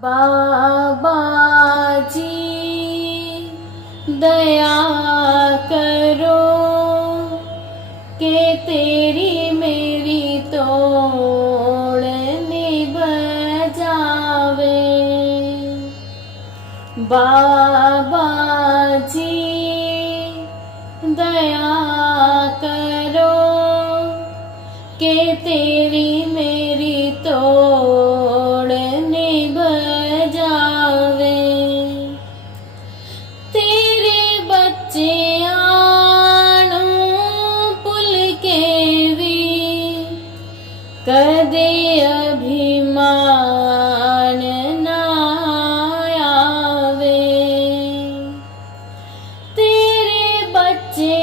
बाबाजी दया करो के तेरी मेरी तोड़ निभ जावे बाबाजी दया करो के तेरी मेरी कदे अभिमान ना तेरे बच्चे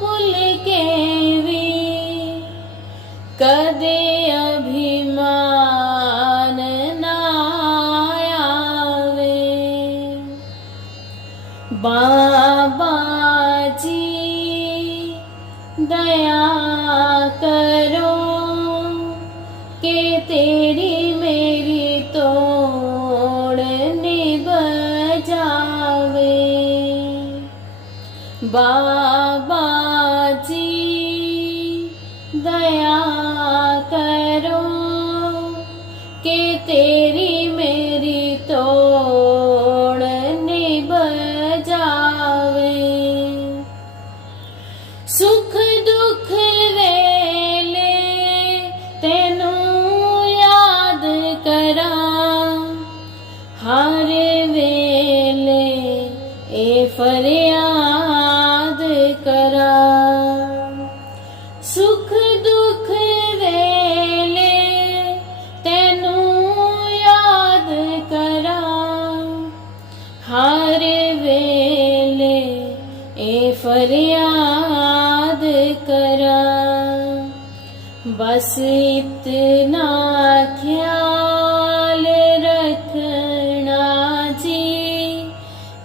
भुल के कदे अभिमान ना आवे। बाबा जी दया करो के तेरी मेरी तोड़ बजावे बाबा जी, दया करो के तेरी मेरी तोड़ बस इतना ख्याल रखना जी,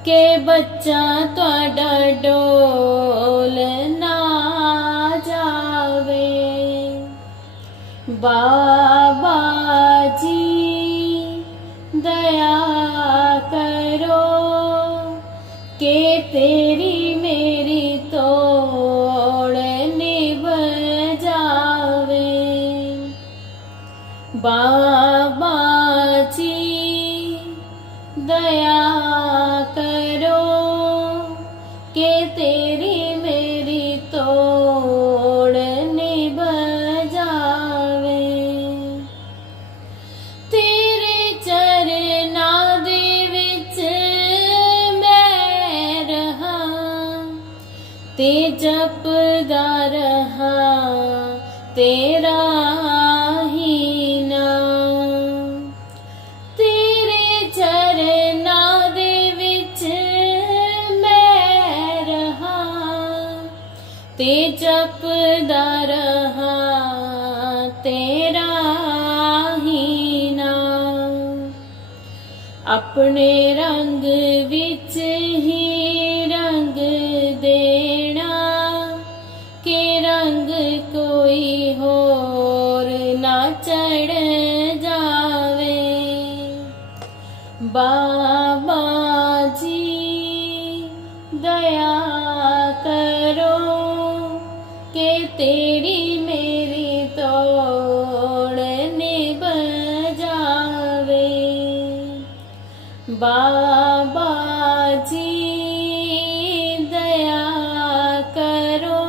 के बच्चा थोड़ा डोल ना जावे। बाबा जी, दया करो, के तेरी ਬਾਬਾ ਜੀ ਦਇਆ ਕਰੋ ਕਿ ਤੇਰੀ ਮੇਰੀ ਤੋੜ ਨਿਭ ਜਾਵੇ ਤੇਰੇ ਚਰਨਾਂ ਦੇ ਵਿੱਚ ਮੈਂ ਰਹਾ ਤੇ ਜਪਦਾ ਤੇ ਜਪਦਾ ਰਹਾ ਤੇਰਾ ਹੀ ਨਾਮ। ਆਪਣੇ ਰੰਗ ਵਿੱਚ ਹੀ ਰੰਗ ਦੇਣਾ, ਕਿ ਰੰਗ ਕੋਈ ਹੋਰ ਨਾ ਚੜ ਜਾਵੇ। ਬਾਬਾ ਜੀ, ਦਇਆ ਕਰ के तेरी मेरी तोड़ने बजावे। बाबा जी दया करो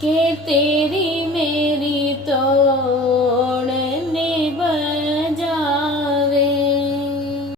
के तेरी मेरी तोड़